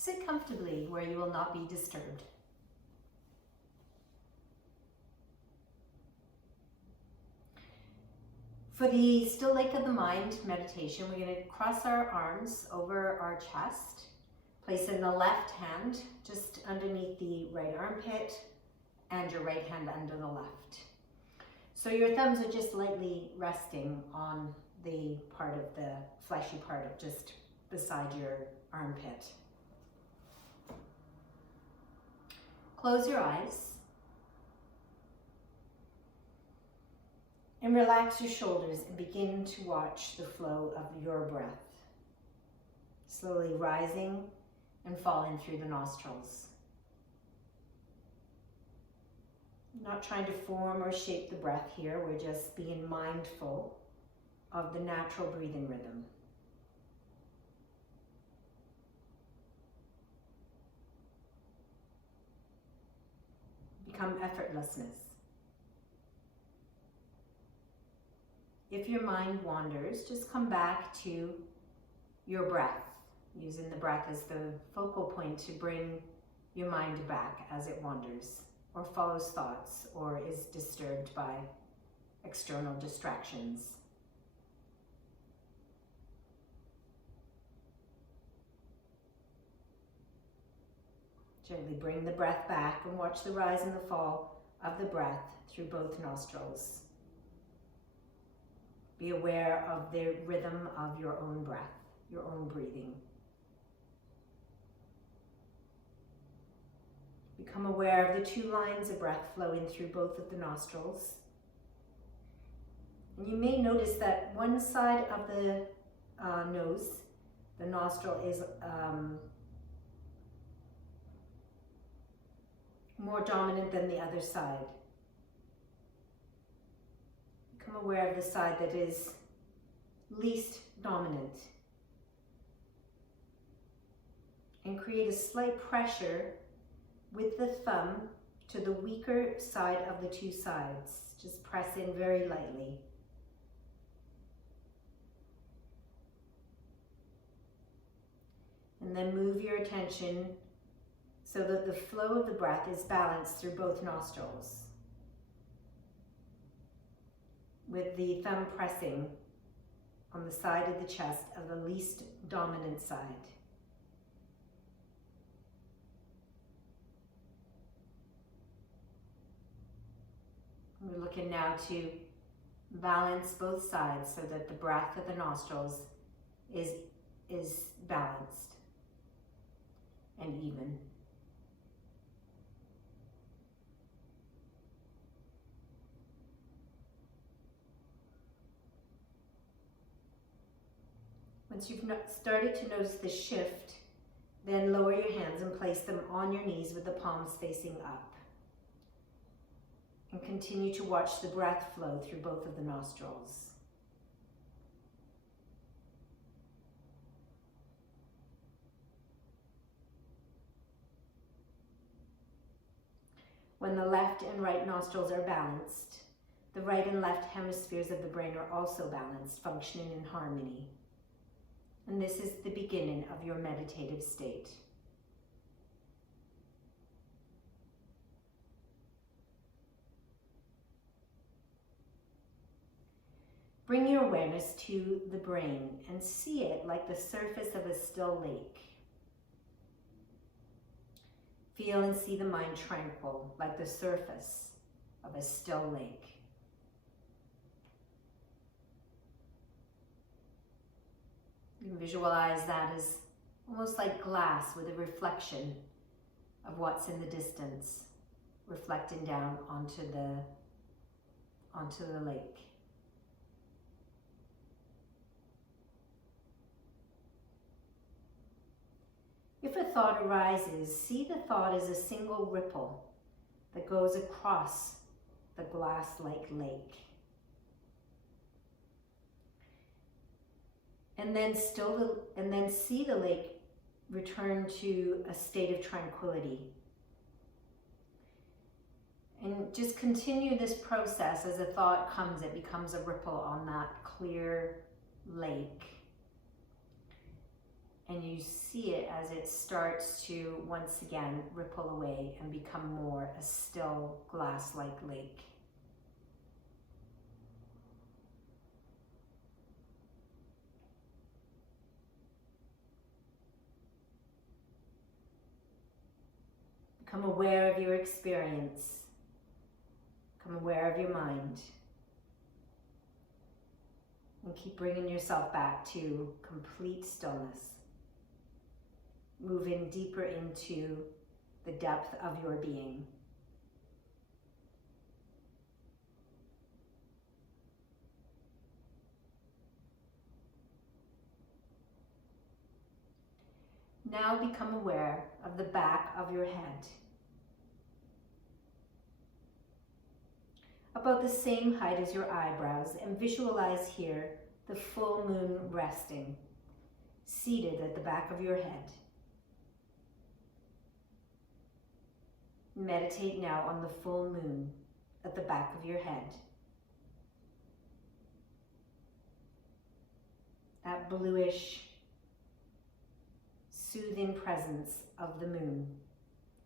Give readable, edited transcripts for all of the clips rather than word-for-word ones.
Sit comfortably where you will not be disturbed. For the Still Lake of the Mind meditation, we're going to cross our arms over our chest, place in the left hand just underneath the right armpit and your right hand under the left. So your thumbs are just lightly resting on the part of the fleshy part of just beside your armpit. Close your eyes and relax your shoulders and begin to watch the flow of your breath, slowly rising and falling through the nostrils. Not trying to form or shape the breath here, we're just being mindful of the natural breathing rhythm. Become effortlessness. If your mind wanders, just come back to your breath, using the breath as the focal point to bring your mind back as it wanders, or follows thoughts, or is disturbed by external distractions. Gently bring the breath back and watch the rise and the fall of the breath through both nostrils. Be aware of the rhythm of your own breath, your own breathing. Become aware of the two lines of breath flowing through both of the nostrils. And you may notice that one side of the nose, the nostril, is more dominant than the other side. Become aware of the side that is least dominant. And create a slight pressure with the thumb to the weaker side of the two sides. Just press in very lightly. And then move your attention so that the flow of the breath is balanced through both nostrils, with the thumb pressing on the side of the chest of the least dominant side. We're looking now to balance both sides so that the breath of the nostrils is balanced and even. Once you've started to notice the shift, then lower your hands and place them on your knees with the palms facing up. And continue to watch the breath flow through both of the nostrils. When the left and right nostrils are balanced, the right and left hemispheres of the brain are also balanced, functioning in harmony. And this is the beginning of your meditative state. Bring your awareness to the brain and see it like the surface of a still lake. Feel and see the mind tranquil, like the surface of a still lake. You can visualize that as almost like glass with a reflection of what's in the distance, reflecting down onto the lake. If a thought arises, see the thought as a single ripple that goes across the glass-like lake. And then see the lake return to a state of tranquility. And just continue this process. As a thought comes, it becomes a ripple on that clear lake. And you see it as it starts to once again ripple away and become more a still glass-like lake. Become aware of your experience. Become aware of your mind. And keep bringing yourself back to complete stillness. Move in deeper into the depth of your being. Now become aware of the back of your head. About the same height as your eyebrows, and visualize here the full moon resting, seated at the back of your head. Meditate now on the full moon at the back of your head. That bluish, soothing presence of the moon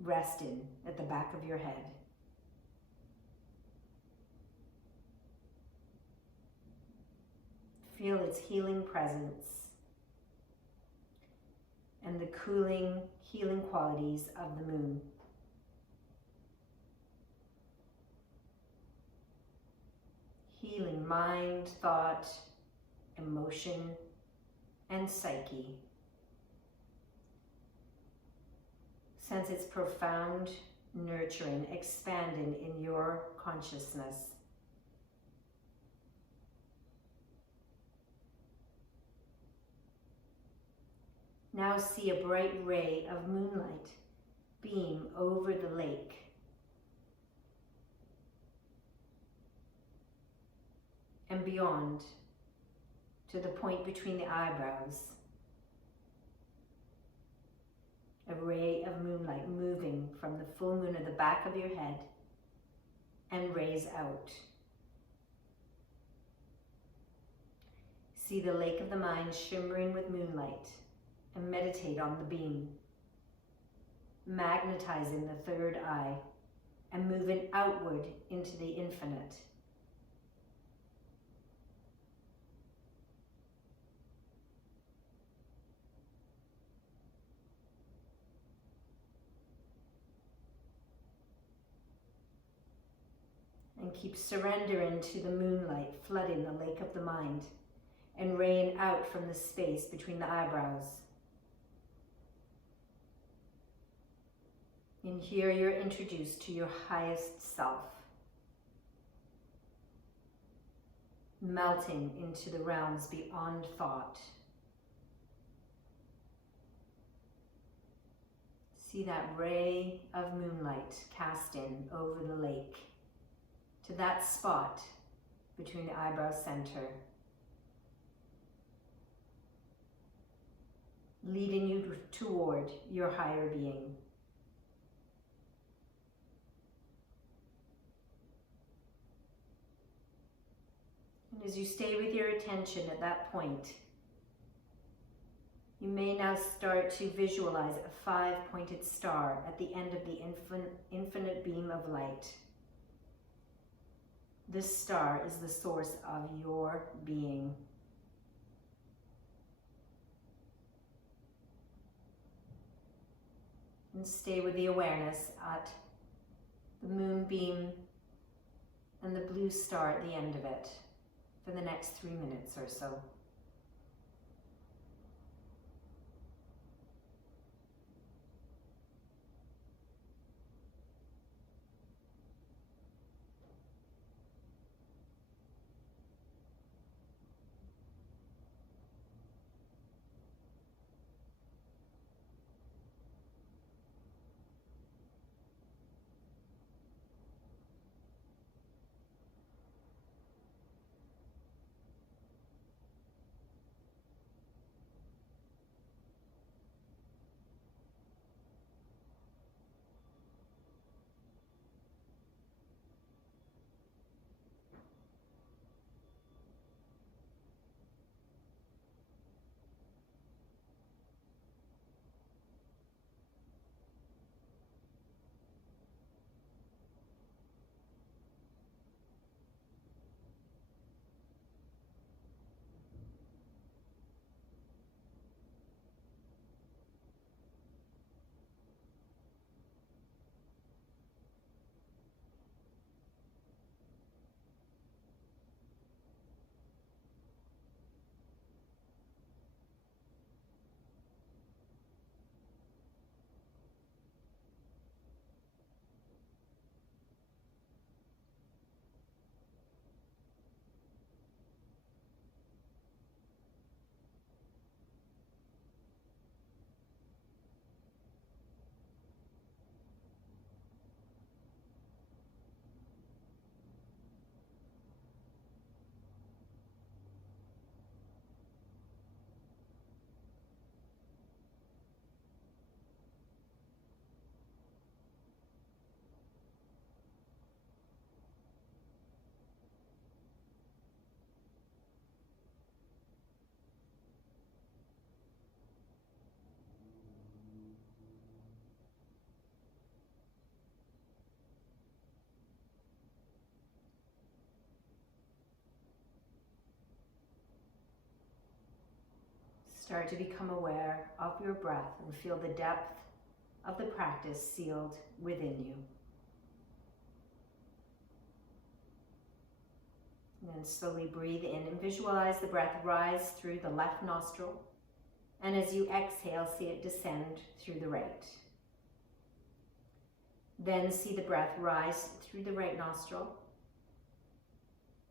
resting at the back of your head. Feel its healing presence and the cooling, healing qualities of the moon. Healing mind, thought, emotion, and psyche. Sense its profound nurturing, expanding in your consciousness. Now see a bright ray of moonlight beam over the lake. And beyond, to the point between the eyebrows. A ray of moonlight moving from the full moon at the back of your head and rays out. See the lake of the mind shimmering with moonlight and meditate on the beam, magnetizing the third eye and moving outward into the infinite. And keep surrendering to the moonlight flooding the lake of the mind and raying out from the space between the eyebrows. And here you're introduced to your highest self, melting into the realms beyond thought. See that ray of moonlight casting over the lake to that spot between the eyebrow center, leading you toward your higher being. And as you stay with your attention at that point, you may now start to visualize a 5-pointed star at the end of the infinite beam of light. This star is the source of your being. And stay with the awareness at the moonbeam and the blue star at the end of it for the next 3 minutes or so. Start to become aware of your breath and feel the depth of the practice sealed within you. And then slowly breathe in and visualize the breath rise through the left nostril. And as you exhale, see it descend through the right. Then see the breath rise through the right nostril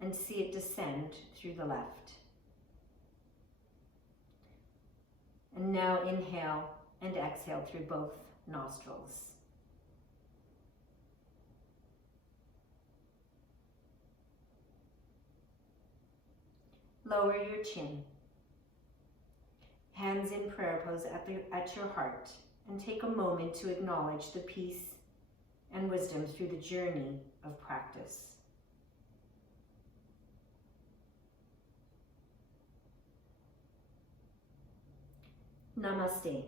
and see it descend through the left. And now inhale and exhale through both nostrils. Lower your chin. Hands in prayer pose at your heart, and take a moment to acknowledge the peace and wisdom through the journey of practice. Namaste.